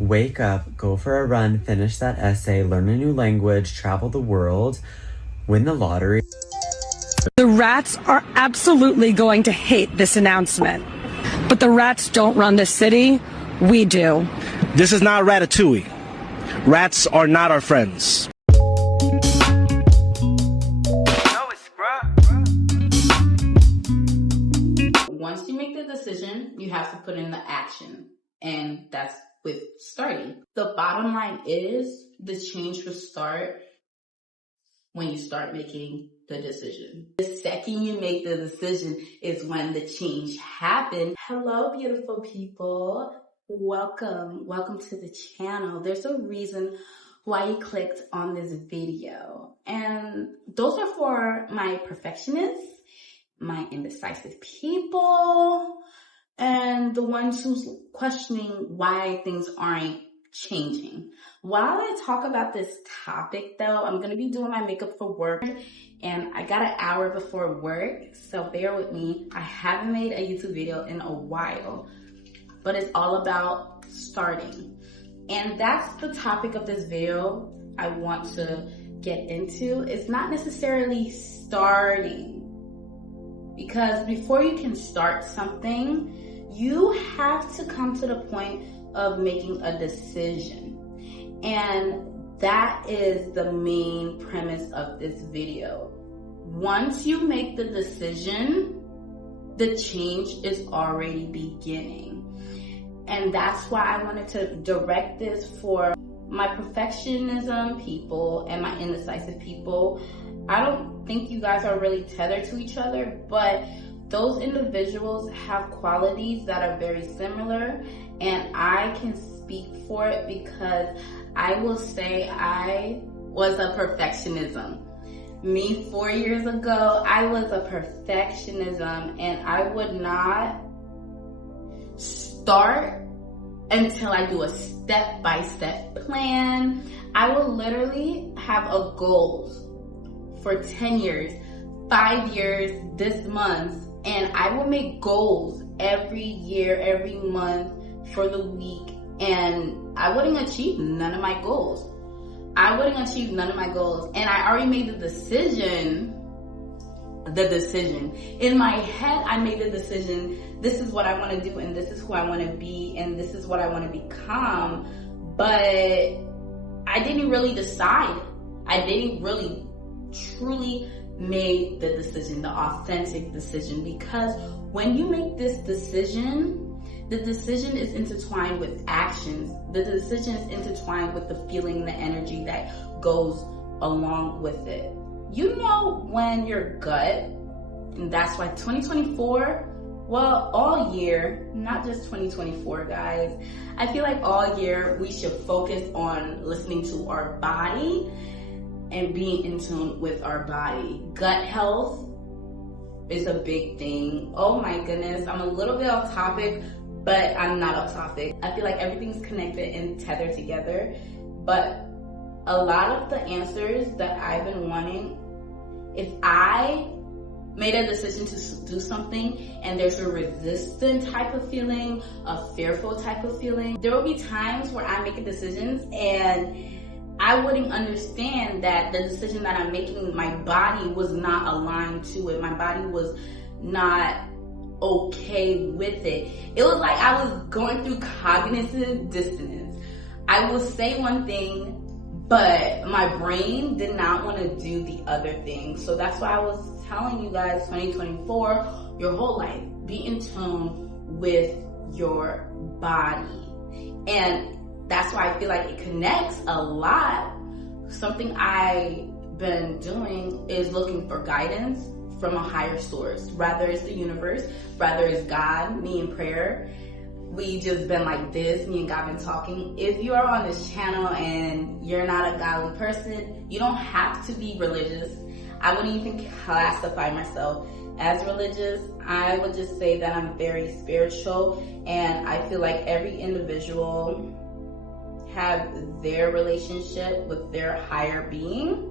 Wake up, go for a run, finish that essay, learn a new language, travel the world, win the lottery. The rats are absolutely going to hate this announcement. But the rats don't run the city, we do. This is not Ratatouille. Rats are not our friends. Once you make the decision, you have to put in the action. And that's with starting. The bottom line is the change will start when you start making the decision. The second you make the decision is when the change happens. Hello, beautiful people. Welcome to the channel. There's a reason why you clicked on this video. And those are for my perfectionists, my indecisive people, and the ones who's questioning why things aren't changing. While I talk about this topic though, I'm gonna be doing my makeup for work and I got an hour before work, so bear with me. I haven't made a YouTube video in a while, but it's all about starting. And that's the topic of this video I want to get into. It's not necessarily starting, because before you can start something, you have to come to the point of making a decision. And that is the main premise of this video. Once you make the decision, the change is already beginning. And that's why I wanted to direct this for my perfectionism people and my indecisive people. I don't think you guys are really tethered to each other, but those individuals have qualities that are very similar, and I can speak for it because I will say I was a perfectionism. Me 4 years ago, I was a perfectionism, and I would not start until I do a step-by-step plan. I will literally have a goal for 10 years, 5 years, this month, and I will make goals every year, every month, for the week, and I wouldn't achieve none of my goals. And I already made the decision. In my head, I made the decision, this is what I want to do, and this is who I want to be, and this is what I want to become, but I didn't really decide. I didn't really truly made the decision, the authentic decision, because when you make this decision, the decision is intertwined with actions. The decision is intertwined with the feeling, the energy that goes along with it. You know when your gut, and that's why 2024, well, all year, not just 2024, guys. I feel like all year we should focus on listening to our body and being in tune with our body. Gut health is a big thing. Oh my goodness, I'm a little bit off topic, but I'm not off topic. I feel like everything's connected and tethered together, but a lot of the answers that I've been wanting, if I made a decision to do something and there's a resistant type of feeling, a fearful type of feeling, there will be times where I'm making decisions and I wouldn't understand that the decision that I'm making, my body was not aligned to it. My body was not okay with it. It was like I was going through cognitive dissonance. I will say one thing, but my brain did not want to do the other thing. So that's why I was telling you guys, 2024, your whole life, be in tune with your body. And that's why I feel like it connects a lot. Something I've been doing is looking for guidance from a higher source. Rather it's the universe, rather it's God, me in prayer. We just been like this, me and God been talking. If you are on this channel and you're not a godly person, you don't have to be religious. I wouldn't even classify myself as religious. I would just say that I'm very spiritual, and I feel like every individual have their relationship with their higher being.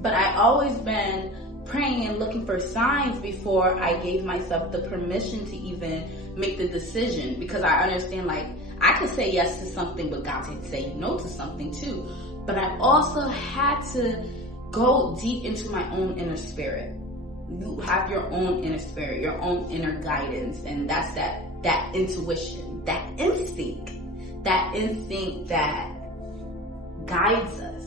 But I always been praying and looking for signs before I gave myself the permission to even make the decision, because I understand, like, I could say yes to something, but God could say no to something too. But I also had to go deep into my own inner spirit. You have your own inner spirit, your own inner guidance, and that's that intuition, that instinct that guides us.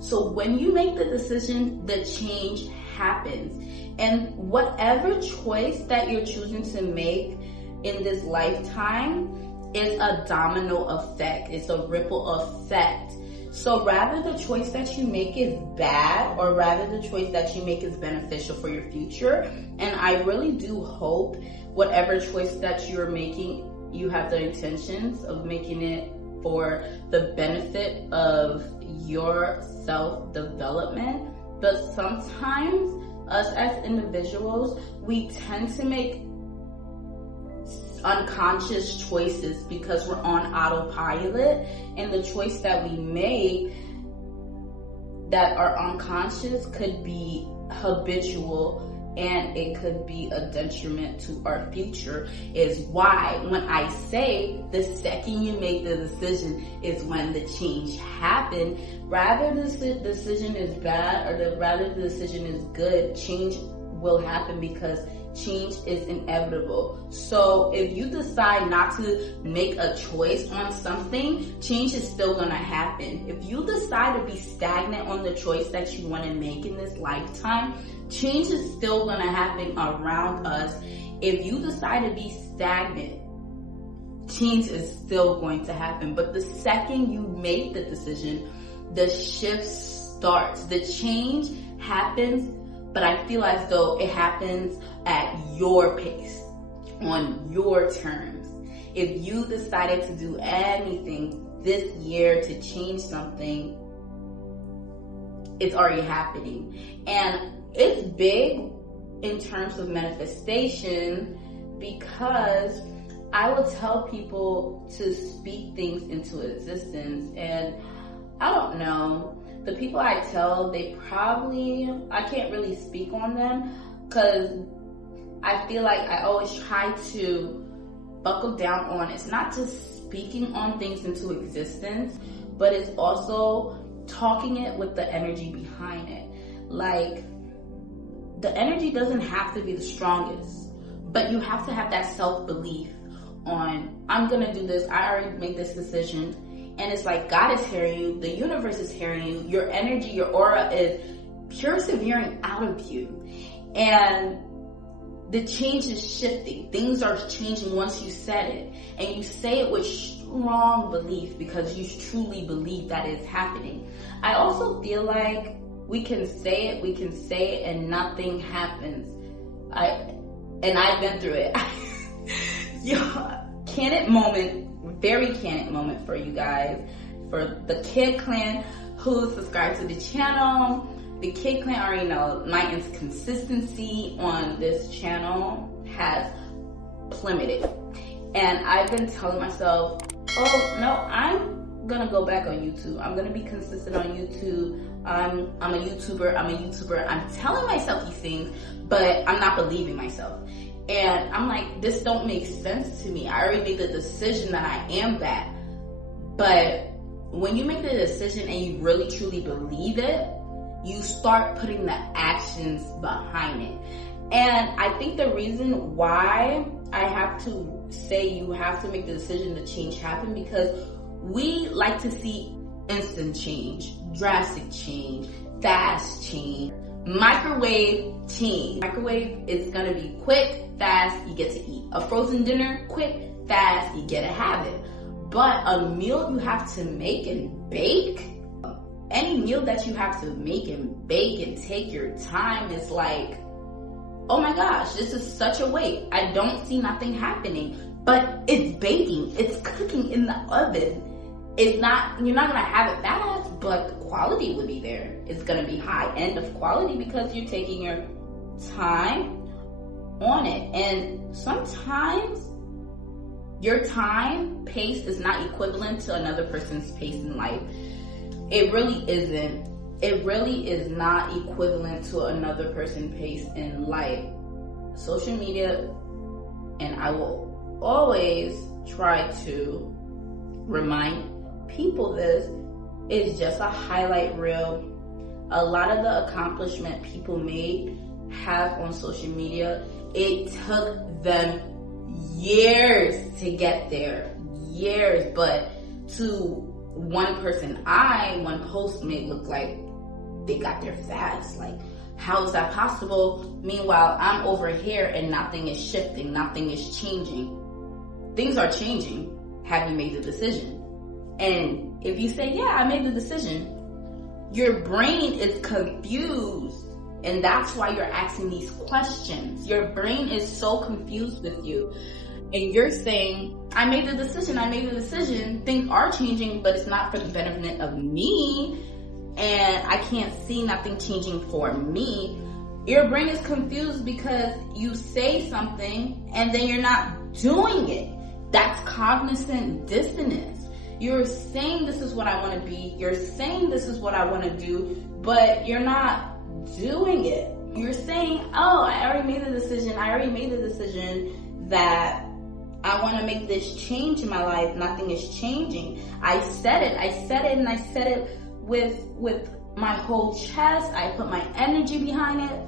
So when you make the decision, the change happens. And whatever choice that you're choosing to make in this lifetime is a domino effect. It's a ripple effect. So rather the choice that you make is bad, or rather the choice that you make is beneficial for your future. And I really do hope whatever choice that you're making, you have the intentions of making it for the benefit of your self-development. But sometimes us as individuals, we tend to make unconscious choices because we're on autopilot, and the choice that we make that are unconscious could be habitual, and it could be a detriment to our future. Is why when I say the second you make the decision is when the change happens. Rather the decision is bad or rather the decision is good, change will happen because change is inevitable. So if you decide not to make a choice on something, change is still gonna happen. If you decide to be stagnant on the choice that you want to make in this lifetime, change is still gonna happen around us. If you decide to be stagnant, change is still going to happen. But the second you make the decision, the shift starts. The change happens, but I feel as though it happens at your pace, on your terms. If you decided to do anything this year to change something, it's already happening. And it's big in terms of manifestation, because I will tell people to speak things into existence. And I don't know, the people I tell, I can't really speak on them, because I feel like I always try to buckle down on, it's not just speaking on things into existence, but it's also talking it with the energy behind it. Like, the energy doesn't have to be the strongest, but you have to have that self-belief on, I'm gonna do this, I already made this decision. And it's like God is hearing you, the universe is hearing you, your energy, your aura is persevering out of you. And the change is shifting. Things are changing once you said it. And you say it with strong belief because you truly believe that it's happening. I also feel like we can say it, and nothing happens. I've been through it. Candid moment, very candid moment for you guys. For the Kid Clan who subscribe to the channel, the Kid Clan already know my inconsistency on this channel has plummeted. And I've been telling myself, oh no, I'm gonna go back on YouTube. I'm gonna be consistent on YouTube. I'm a YouTuber, I'm telling myself these things, but I'm not believing myself. And I'm like, this don't make sense to me. I already made the decision that I am that. But when you make the decision and you really truly believe it, you start putting the actions behind it. And I think the reason why I have to say you have to make the decision to change happen, because we like to see instant change, drastic change, fast change, microwave change. Microwave is gonna be quick, fast, you get to eat. A frozen dinner, quick, fast, you get to have it. But a meal you have to make and bake, any meal that you have to make and bake and take your time is like, oh my gosh, this is such a wait. I don't see nothing happening. But it's baking, it's cooking in the oven. It's not, you're not gonna have it fast, but the quality will be there. It's gonna be high end of quality because you're taking your time on it. And sometimes your time pace is not equivalent to another person's pace in life. It really isn't. It really is not equivalent to another person's pace in life. Social media, and I will always try to remind people this, is just a highlight reel. A lot of the accomplishment people have on social media, it took them years to get there. Years. But to one person, one post may look like they got there fast. Like, how is that possible? Meanwhile, I'm over here and nothing is shifting, nothing is changing. Things are changing. Have you made the decision? And if you say, yeah, I made the decision, your brain is confused. And that's why you're asking these questions. Your brain is so confused with you. And you're saying, I made the decision. Things are changing, but it's not for the benefit of me. And I can't see nothing changing for me. Your brain is confused because you say something and then you're not doing it. That's cognizant dissonance. You're saying this is what I want to be. You're saying this is what I want to do, but you're not doing it. You're saying, oh, I already made the decision that I want to make this change in my life. Nothing is changing. I said it, and I said it with my whole chest. I put my energy behind it,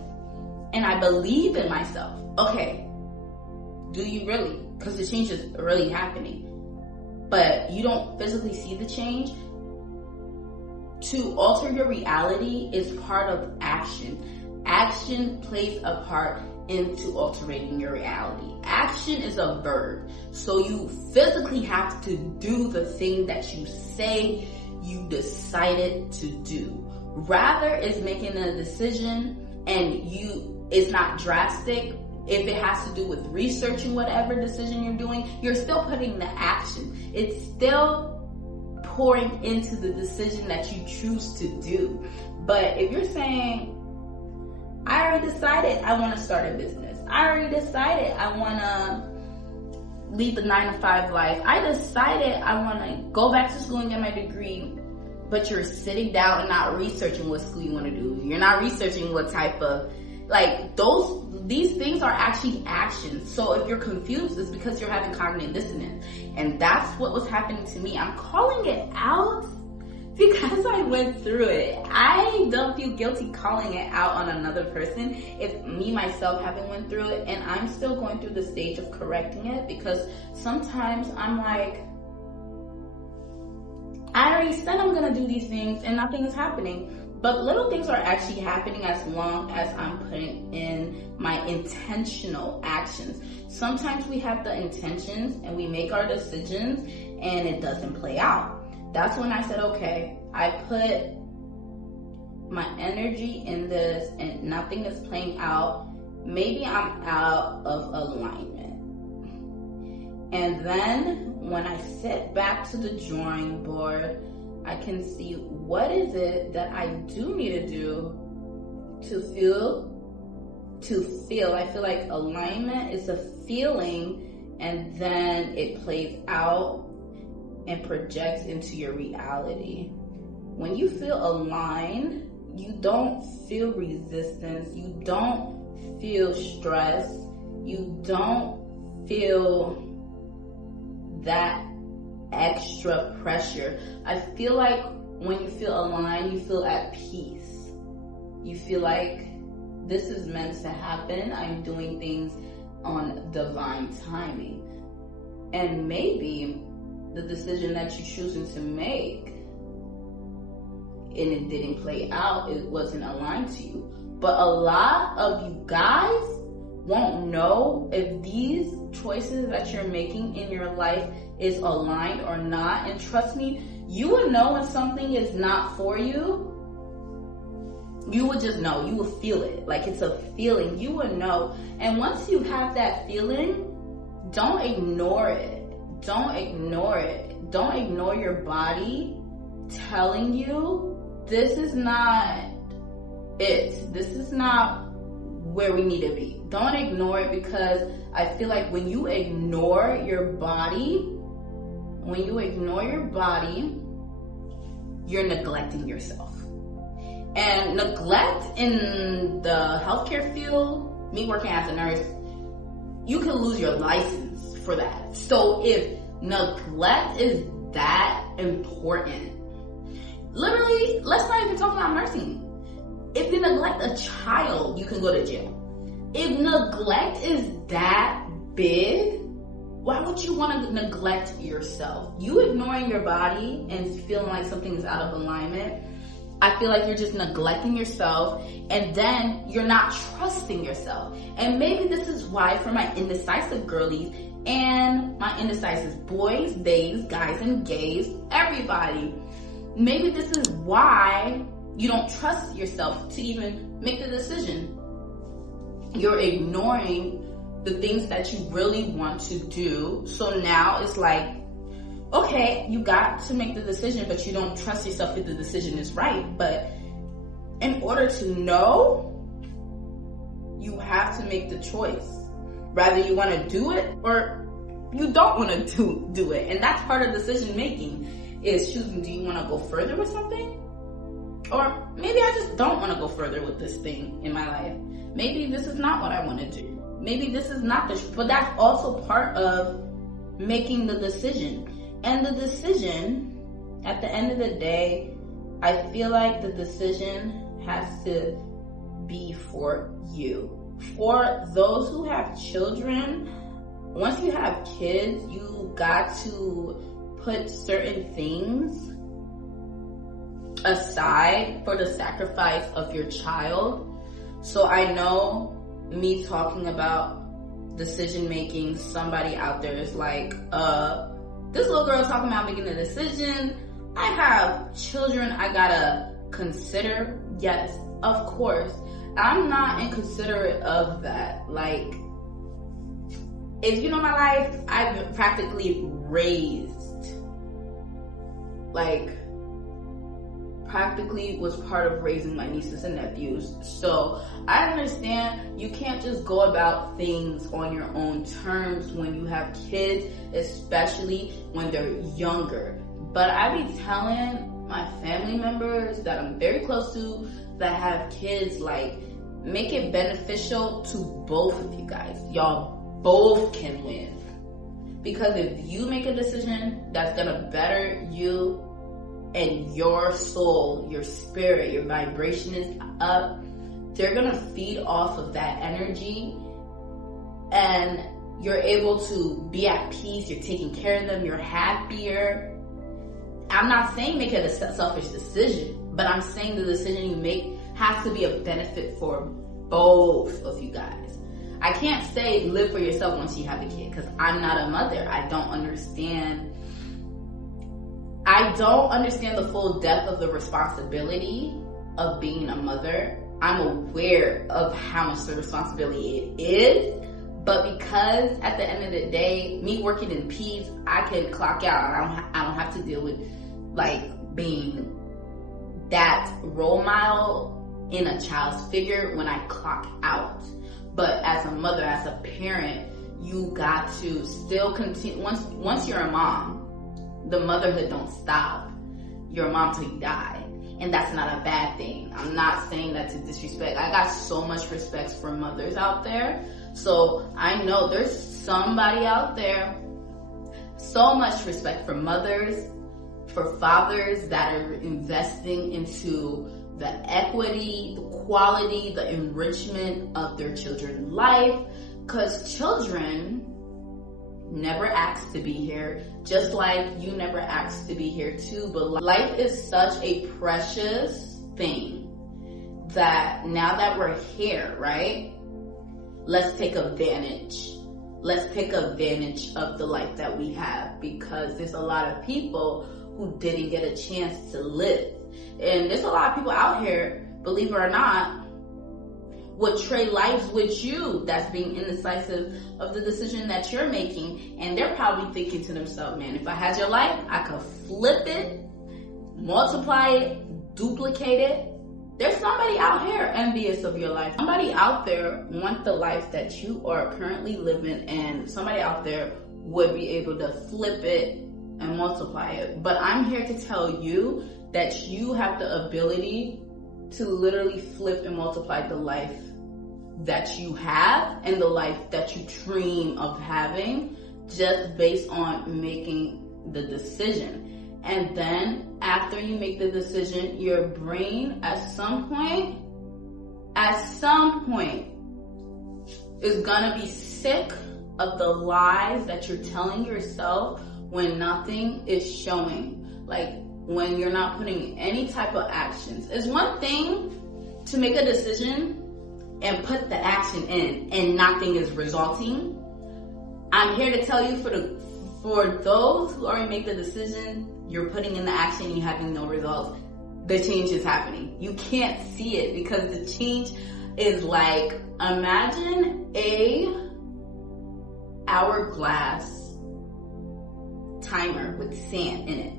and I believe in myself. Okay, do you really? Because the change is really happening, but you don't physically see the change. To alter your reality is part of action. Action plays a part into altering your reality. Action is a verb. So you physically have to do the thing that you say you decided to do. Rather is making a decision and it's not drastic. If it has to do with researching whatever decision you're doing, you're still putting the action. It's still pouring into the decision that you choose to do. But if you're saying, I already decided I want to start a business. I already decided I want to leave the 9-to-5 life. I decided I want to go back to school and get my degree. But you're sitting down and not researching what school you want to do. You're not researching what type of, these things are actually actions. So if you're confused, it's because you're having cognitive dissonance. And that's what was happening to me. I'm calling it out because I went through it. I don't feel guilty calling it out on another person if me, myself, haven't went through it. And I'm still going through the stage of correcting it because sometimes I'm like, I already said I'm going to do these things and nothing is happening. But little things are actually happening as long as I'm putting in my intentional actions. Sometimes we have the intentions and we make our decisions and it doesn't play out. That's when I said, okay, I put my energy in this and nothing is playing out. Maybe I'm out of alignment. And then when I sit back to the drawing board, I can see what is it that I do need to do to feel. I feel like alignment is a feeling and then it plays out and projects into your reality. When you feel aligned, you don't feel resistance, you don't feel stress, you don't feel that extra pressure. I feel like when you feel aligned, you feel at peace. You feel like this is meant to happen. I'm doing things on divine timing. And maybe the decision that you're choosing to make and it didn't play out, it wasn't aligned to you. But a lot of you guys won't know if these choices that you're making in your life is aligned or not. And trust me, you would know when something is not for you. You would just know. You would feel it. Like it's a feeling. You would know. And once you have that feeling, don't ignore it. Don't ignore it. Don't ignore your body telling you this is not it. This is not where we need to be. Don't ignore it, because I feel like when you ignore your body, you're neglecting yourself. And neglect in the healthcare field, me working as a nurse, you can lose your license for that. So if neglect is that important. Literally, let's not even talk about nursing. If you neglect a child, you can go to jail. If neglect is that big, why would you want to neglect yourself? You ignoring your body and feeling like something is out of alignment, I feel like you're just neglecting yourself, and then you're not trusting yourself. And maybe this is why, for my indecisive girlies and my indecisive boys, theys, guys, and gays, everybody, maybe this is why you don't trust yourself to even make the decision. You're ignoring the things that you really want to do. So now it's like, okay, you got to make the decision, but you don't trust yourself if the decision is right. But in order to know, you have to make the choice. Rather you want to do it or you don't want to do it. And that's part of decision making, is choosing, do you want to go further with something? Or maybe I just don't want to go further with this thing in my life. Maybe this is not what I want to do. Maybe this is not the, but that's also part of making the decision. And the decision, at the end of the day, I feel like the decision has to be for you. For those who have children, once you have kids, you got to put certain things aside for the sacrifice of your child. So I know me talking about decision making, somebody out there is like, this little girl talking about making a decision. I have children I gotta consider. Yes, of course. I'm not inconsiderate of that. Like, if you know my life, I've been practically raised, like, practically was part of raising my nieces and nephews. So I understand you can't just go about things on your own terms when you have kids, especially when they're younger. But I be telling my family members that I'm very close to that have kids, like, make it beneficial to both of you guys. Y'all both can win. Because if you make a decision that's gonna better you and your soul, your spirit, your vibration is up, they're gonna feed off of that energy, and you're able to be at peace, you're taking care of them, you're happier. I'm not saying make it a selfish decision, but I'm saying the decision you make has to be a benefit for both of you guys. I can't say live for yourself once you have a kid, because I'm not a mother. I don't understand the full depth of the responsibility of being a mother. I'm aware of how much the responsibility it is, but because at the end of the day, me working in peace, I can clock out. I don't have to deal with, like, being that role model in a child's figure when I clock out. But as a mother, as a parent, you got to still continue. Once you're a mom, the motherhood don't stop. You're a mom till you die. And that's not a bad thing. I'm not saying that to disrespect. I got so much respect for mothers out there. So I know there's somebody out there, so much respect for mothers, for fathers that are investing into the equity, the quality, the enrichment of their children's life. Because children never asked to be here, just like you never asked to be here too. But life is such a precious thing that now that we're here, right? Let's take advantage. Let's take advantage of the life that we have, because there's a lot of people who didn't get a chance to live. And there's a lot of people out here, believe it or not, would trade lives with you that's being indecisive of the decision that you're making. And they're probably thinking to themselves, man, if I had your life, I could flip it, multiply it, duplicate it. There's somebody out here envious of your life. Somebody out there wants the life that you are currently living, and somebody out there would be able to flip it and multiply it. But I'm here to tell you that you have the ability to literally flip and multiply the life that you have and the life that you dream of having, just based on making the decision. And then after you make the decision, your brain at some point is gonna be sick of the lies that you're telling yourself when nothing is showing. Like when you're not putting any type of actions. It's one thing to make a decision and put the action in and nothing is resulting. I'm here to tell you, for those who already make the decision, you're putting in the action and you're having no results, the change is happening. You can't see it because the change is like, imagine a hourglass timer with sand in it.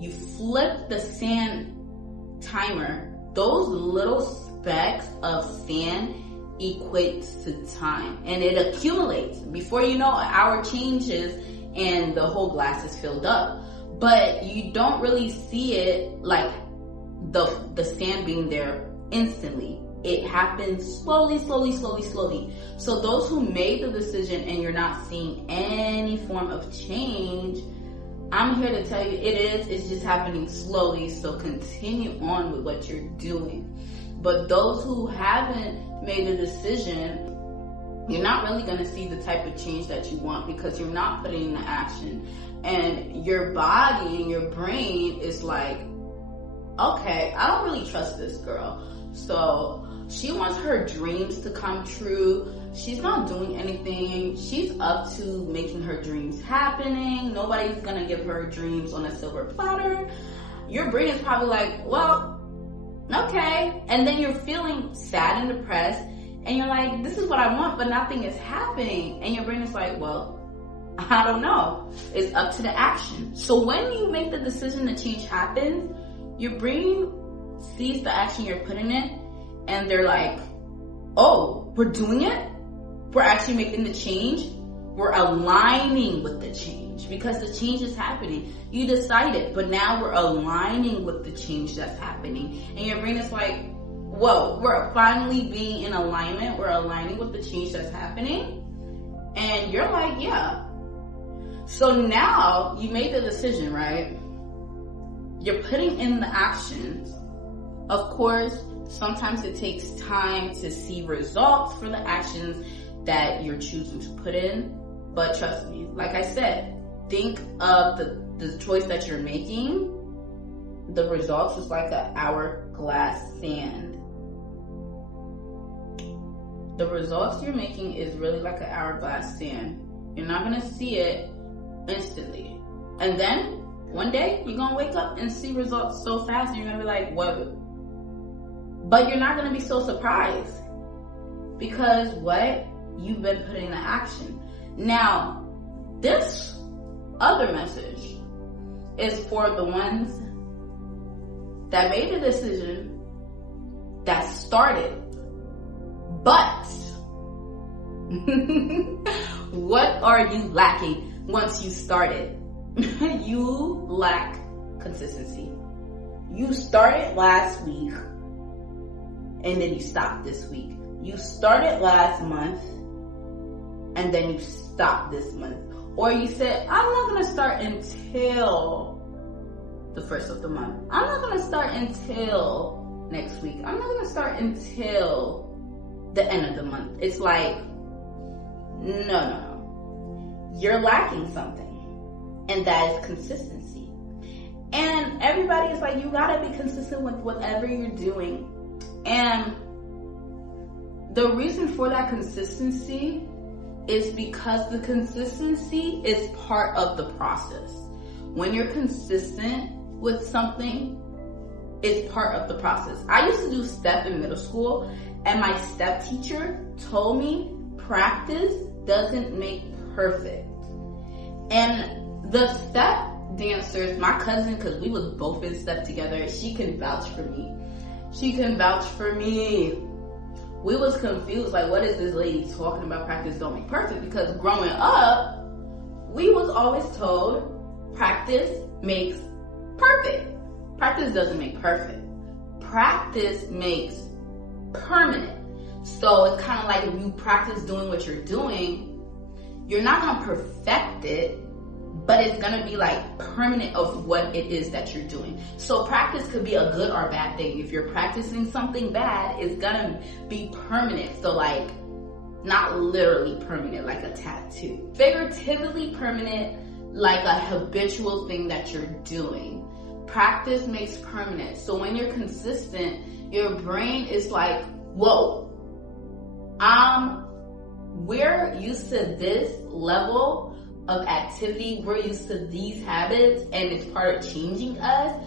You flip the sand timer, those little specks of sand equates to time, and it accumulates. Before you know, an hour changes and the whole glass is filled up. But you don't really see it like the sand being there instantly. It happens slowly. So those who made the decision and you're not seeing any form of change, I'm here to tell you it's just happening slowly. So continue on with what you're doing. But those who haven't made a decision, you're not really going to see the type of change that you want because you're not putting in the action. And your body and your brain is like, okay, I don't really trust this girl. So she wants her dreams to come true. She's not doing anything. She's up to making her dreams happening. Nobody's going to give her dreams on a silver platter. Your brain is probably like, well, okay. And then you're feeling sad and depressed. And you're like, this is what I want, but nothing is happening. And your brain is like, well, I don't know. It's up to the action. So when you make the decision that change happens, your brain sees the action you're putting in, and they're like, oh, we're doing it? We're actually making the change? We're aligning with the change because the change is happening. You decided, but now we're aligning with the change that's happening. And your brain is like, whoa, we're finally being in alignment. We're aligning with the change that's happening. And you're like, yeah. So now you made the decision, right? You're putting in the actions. Of course, sometimes it takes time to see results for the actions that you're choosing to put in. But trust me, like I said, think of the choice that you're making. The results is like an hourglass sand. The results you're making is really like an hourglass sand. You're not going to see it instantly. And then one day you're going to wake up and see results so fast and you're going to be like, what? But you're not going to be so surprised because what? You've been putting into action. Now, this other message is for the ones that made a decision that started, but what are you lacking once you started? You lack consistency. You started last week and then you stopped this week. You started last month and then you stopped this month. Or you said, I'm not going to start until the first of the month. I'm not going to start until next week. I'm not going to start until the end of the month. It's like, no. You're lacking something. And that is consistency. And everybody is like, you got to be consistent with whatever you're doing. And the reason for that consistency is because the consistency is part of the process. When you're consistent with something, it's part of the process. I used to do step in middle school, and my step teacher told me practice doesn't make perfect. And the step dancers, my cousin, because we was both in step together, she can vouch for me. We was confused, like, what is this lady talking about? Practice don't make perfect. Because growing up, we was always told practice makes perfect. Practice doesn't make perfect. Practice makes permanent. So it's kind of like if you practice doing what you're doing, you're not going to perfect it, but it's gonna be like permanent of what it is that you're doing. So practice could be a good or bad thing. If you're practicing something bad, it's gonna be permanent. So like, not literally permanent like a tattoo. Figuratively permanent, like a habitual thing that you're doing. Practice makes permanent. So when you're consistent, your brain is like, whoa, we're used to this level of activity, we're used to these habits, and it's part of changing us.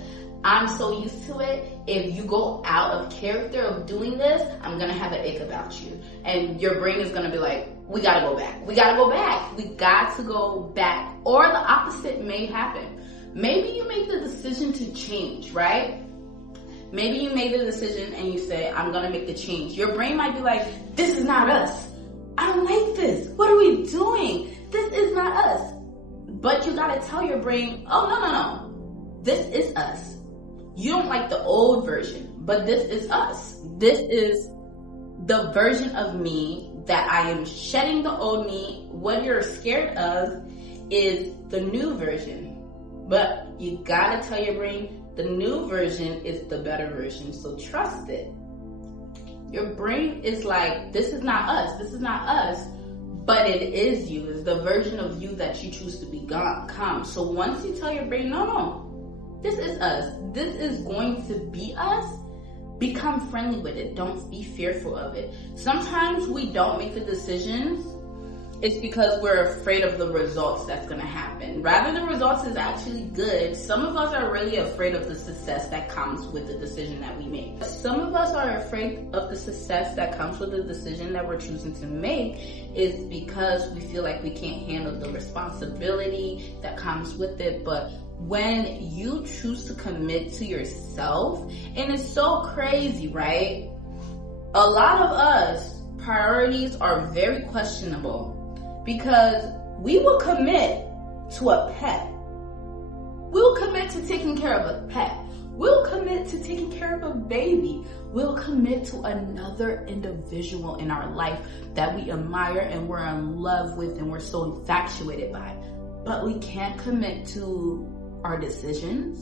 I'm so used to it. If you go out of character of doing this, I'm gonna have an ick about you. And your brain is gonna be like, we gotta go back. We gotta go back. We got to go back. Or the opposite may happen. Maybe you make the decision to change, right? Maybe you made the decision and you say, I'm gonna make the change. Your brain might be like, this is not us. I don't like this. What are we doing? This is not us. But you gotta tell your brain, oh, no. This is us. You don't like the old version, but this is us. This is the version of me that I am shedding the old me. What you're scared of is the new version. But you gotta tell your brain, the new version is the better version, so trust it. Your brain is like, this is not us, this is not us, but it is you. It's the version of you that you choose to become. So once you tell your brain, no, this is us, this is going to be us, become friendly with it. Don't be fearful of it. Sometimes we don't make the decisions, it's because we're afraid of the results that's gonna happen. Rather, the results is actually good. Some of us are really afraid of the success that comes with the decision that we make. Some of us are afraid of the success that comes with the decision that we're choosing to make is because we feel like we can't handle the responsibility that comes with it. But when you choose to commit to yourself, and it's so crazy, right? A lot of us, priorities are very questionable. Because we will commit to a pet. We'll commit to taking care of a pet. We'll commit to taking care of a baby. We'll commit to another individual in our life that we admire and we're in love with and we're so infatuated by. But we can't commit to our decisions.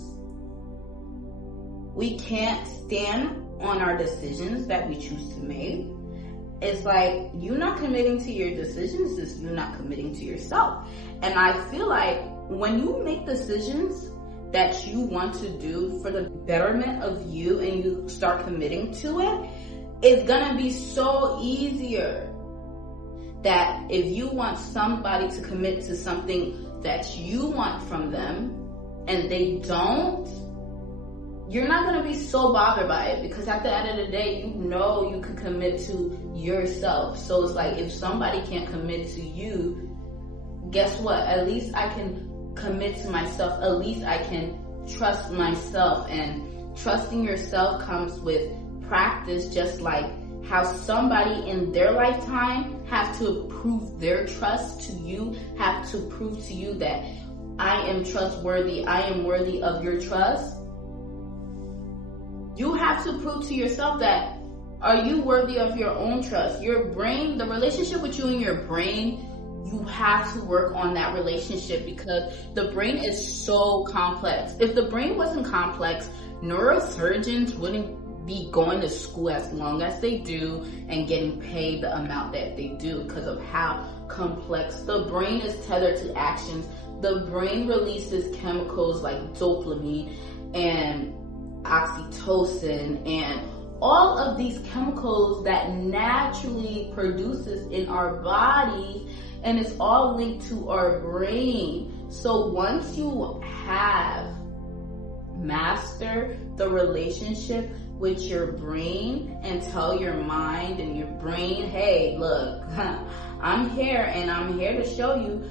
We can't stand on our decisions that we choose to make. It's like, you're not committing to your decisions, it's you not committing to yourself. And I feel like when you make decisions that you want to do for the betterment of you and you start committing to it, it's gonna be so easier that if you want somebody to commit to something that you want from them and they don't, you're not going to be so bothered by it, because at the end of the day, you know you can commit to yourself. So it's like, if somebody can't commit to you, guess what? At least I can commit to myself. At least I can trust myself. And trusting yourself comes with practice, just like how somebody in their lifetime have to prove their trust to you, have to prove to you that I am trustworthy, I am worthy of your trust. You have to prove to yourself that, are you worthy of your own trust? Your brain, the relationship with you and your brain, you have to work on that relationship, because the brain is so complex. If the brain wasn't complex, neurosurgeons wouldn't be going to school as long as they do and getting paid the amount that they do, because of how complex the brain is tethered to actions. The brain releases chemicals like dopamine and oxytocin and all of these chemicals that naturally produces in our body, and it's all linked to our brain. So once you have mastered the relationship with your brain and tell your mind and your brain, hey, look, I'm here and I'm here to show you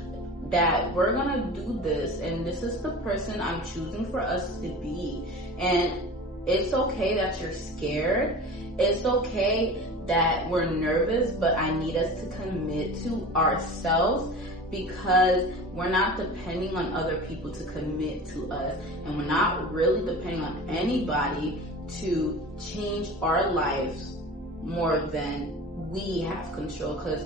that we're gonna do this, and this is the person I'm choosing for us to be. And it's okay that you're scared. It's okay that we're nervous, but I need us to commit to ourselves, because we're not depending on other people to commit to us, and we're not really depending on anybody to change our lives more than we have control, because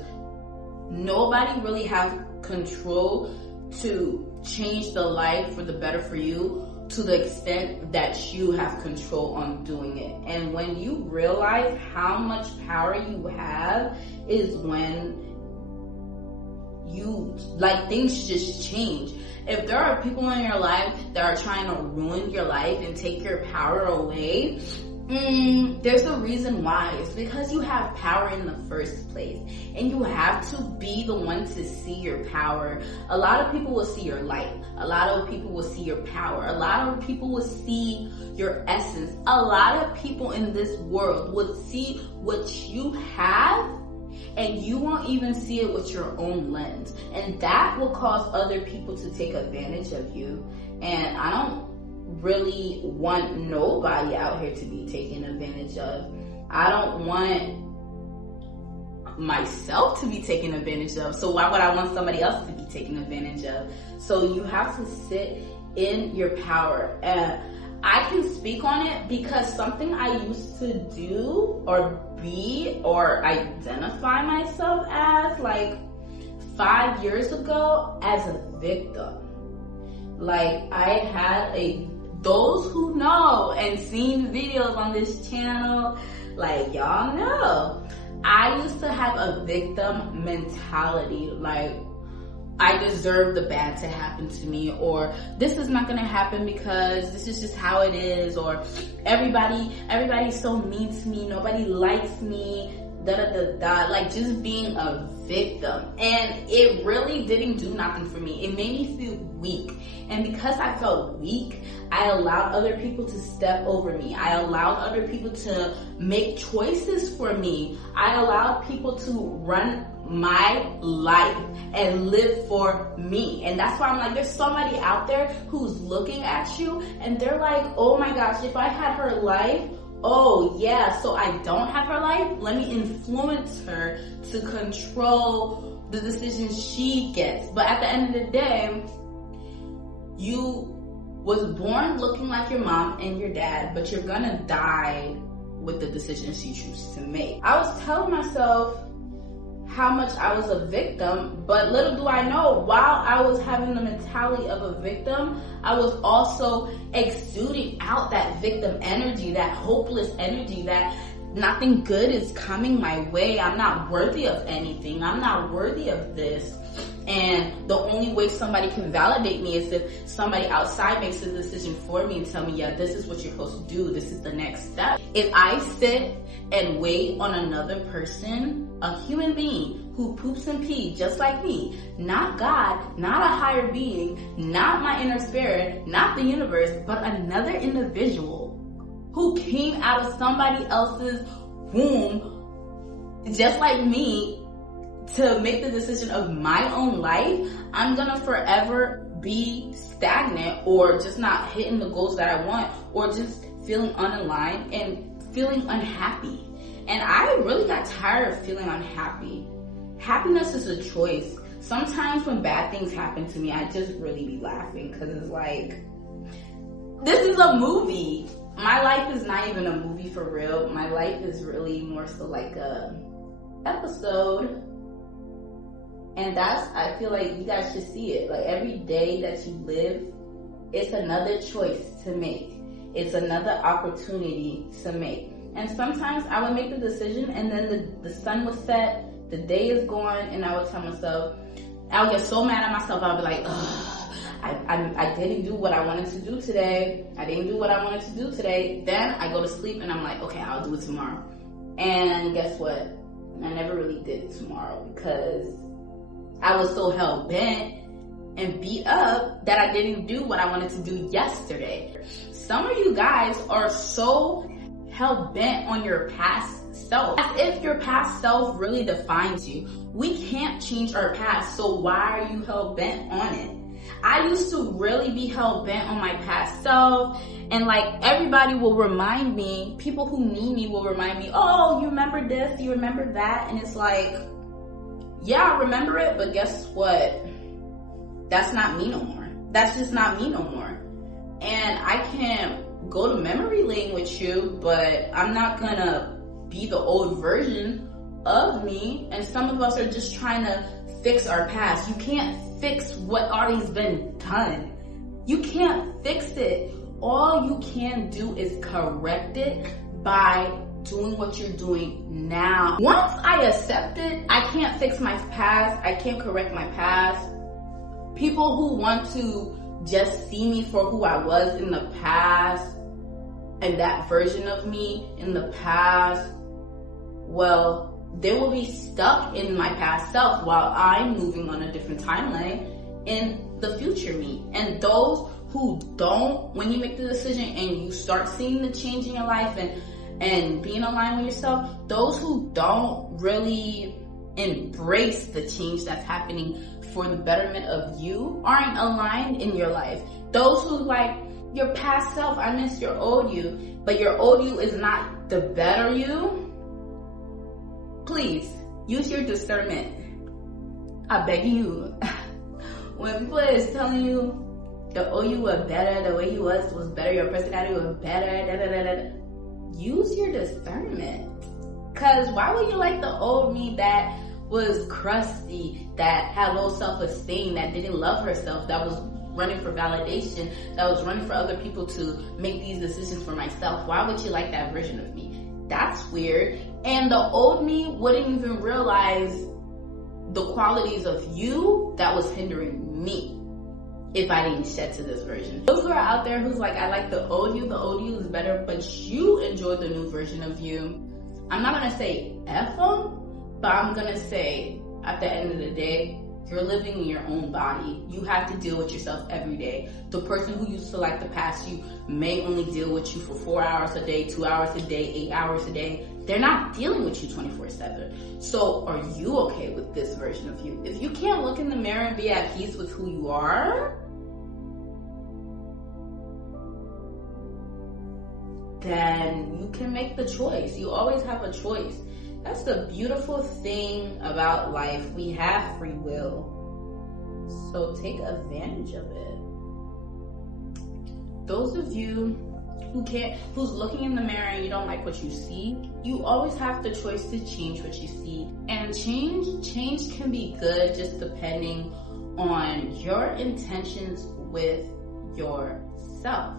nobody really has control to change the life for the better for you to the extent that you have control on doing it. And when you realize how much power you have is when you, like, things just change. If there are people in your life that are trying to ruin your life and take your power away, there's a reason why. It's because you have power in the first place, and you have to be the one to see your power. A lot of people will see your light. A lot of people will see your power. A lot of people will see your essence. A lot of people in this world will see what you have, and you won't even see it with your own lens. And that will cause other people to take advantage of you. And I don't really want nobody out here to be taken advantage of. I don't want myself to be taken advantage of. So why would I want somebody else to be taken advantage of? So you have to sit in your power. And I can speak on it because something I used to do or be or identify myself as like 5 years ago as a victim. Like, I had those who know and seen videos on this channel, like, y'all know, I used to have a victim mentality. Like, I deserve the bad to happen to me, or this is not gonna happen because this is just how it is, or everybody's so mean to me, nobody likes me, like just being a victim. And it really didn't do nothing for me. It made me feel weak. And because I felt weak, I allowed other people to step over me. I allowed other people to make choices for me. I allowed people to run my life and live for me. And that's why I'm like, there's somebody out there who's looking at you and they're like, oh my gosh, if I had her life, oh yeah, so I don't have her life, let me influence her to control the decisions she gets. But at the end of the day, you was born looking like your mom and your dad, but you're gonna die with the decisions you choose to make. I was telling myself how much I was a victim, but little do I know, while I was having the mentality of a victim, I was also exuding out that victim energy, that hopeless energy, that nothing good is coming my way. I'm not worthy of anything. I'm not worthy of this. And the only way somebody can validate me is if somebody outside makes a decision for me and tell me, yeah, this is what you're supposed to do. This is the next step. If I sit and wait on another person, a human being who poops and pees just like me, not God, not a higher being, not my inner spirit, not the universe, but another individual who came out of somebody else's womb just like me, to make the decision of my own life, I'm gonna forever be stagnant or just not hitting the goals that I want, or just feeling unaligned and feeling unhappy. And I really got tired of feeling unhappy. Happiness is a choice. Sometimes when bad things happen to me, I just really be laughing because it's like, this is a movie. My life is not even a movie for real. My life is really more so like a episode. And I feel like you guys should see it. Like, every day that you live, it's another choice to make. It's another opportunity to make. And sometimes I would make the decision and then the sun would set, the day is gone, and I would tell myself, I would get so mad at myself, I would be like, ugh, I didn't do what I wanted to do today. I didn't do what I wanted to do today. Then I go to sleep and I'm like, okay, I'll do it tomorrow. And guess what? I never really did it tomorrow because I was so hell-bent and beat up that I didn't do what I wanted to do yesterday. Some of you guys are so hell-bent on your past self, as if your past self really defines you. We can't change our past, so why are you hell-bent on it? I used to really be hell-bent on my past self, and like, everybody will remind me, people who need me will remind me, oh, you remember this, you remember that, and it's like, yeah, I remember it, but guess what? That's not me no more. That's just not me no more. And I can't go to memory lane with you, but I'm not gonna be the old version of me. And some of us are just trying to fix our past. You can't fix what already been done. You can't fix it. All you can do is correct it by doing what you're doing now. Once I accept it, I can't fix my past. I can't correct my past. People who want to just see me for who I was in the past and that version of me in the past, well, they will be stuck in my past self while I'm moving on a different timeline in the future me. And those who don't, when you make the decision and you start seeing the change in your life and being aligned with yourself, those who don't really embrace the change that's happening for the betterment of you aren't aligned in your life. Those who like your past self, I miss your old you, but your old you is not the better you. Please use your discernment. I beg you. When people is telling you the old you was better, the way you was better, your personality was better, use your discernment. Cause why would you like the old me that was crusty, that had low self-esteem, that didn't love herself, that was running for validation, that was running for other people to make these decisions for myself? Why would you like that version of me? That's weird. And the old me wouldn't even realize the qualities of you that was hindering me if I didn't shed to this version. Those who are out there who's like, I like the old you is better, but you enjoy the new version of you. I'm not gonna say F them, but I'm gonna say at the end of the day, you're living in your own body. You have to deal with yourself every day. The person who used to like the past you may only deal with you for 4 hours a day, 2 hours a day, 8 hours a day. They're not dealing with you 24/7. So are you okay with this version of you? If you can't look in the mirror and be at peace with who you are, then you can make the choice. You always have a choice. That's the beautiful thing about life. We have free will. So take advantage of it. Those of you who's looking in the mirror and you don't like what you see, you always have the choice to change what you see. And change can be good just depending on your intentions with yourself.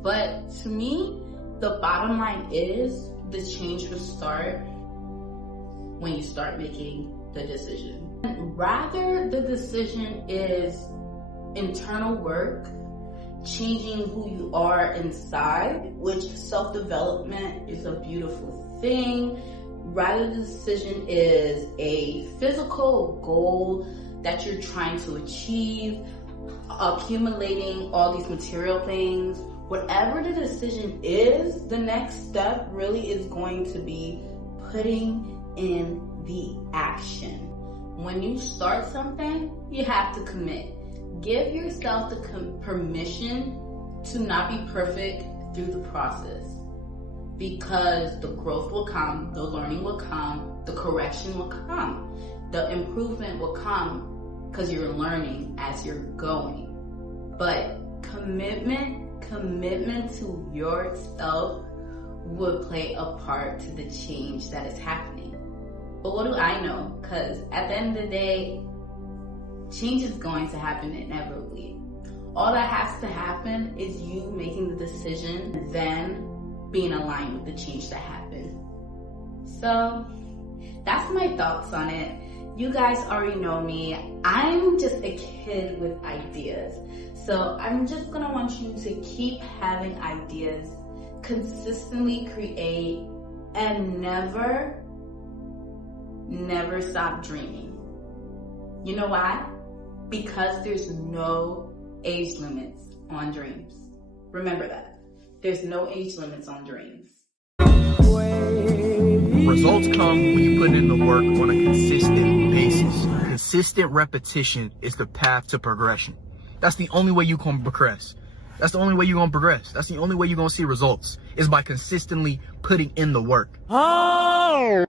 But to me, the bottom line is the change will start when you start making the decision. And rather the decision is internal work, changing who you are inside, which self-development is a beautiful thing. Rather the decision is a physical goal that you're trying to achieve, accumulating all these material things. Whatever the decision is, the next step really is going to be putting in the action. When you start something, you have to commit. Give yourself the permission to not be perfect through the process, because the growth will come, the learning will come, the correction will come, the improvement will come, because you're learning as you're going. But commitment to yourself would play a part to the change that is happening. But what do I know? Because at the end of the day, change is going to happen inevitably. All that has to happen is you making the decision and then being aligned with the change that happened. So that's my thoughts on it. You guys already know me. I'm just a kid with ideas. So I'm just gonna want you to keep having ideas, consistently create, and never stop dreaming. You know why? Because there's no age limits on dreams. Remember that. There's no age limits on dreams. Results come when you put in the work on a consistent basis. Consistent repetition is the path to progression. That's the only way you can progress. That's the only way you're going to progress. That's the only way you're going to see results, is by consistently putting in the work. Oh!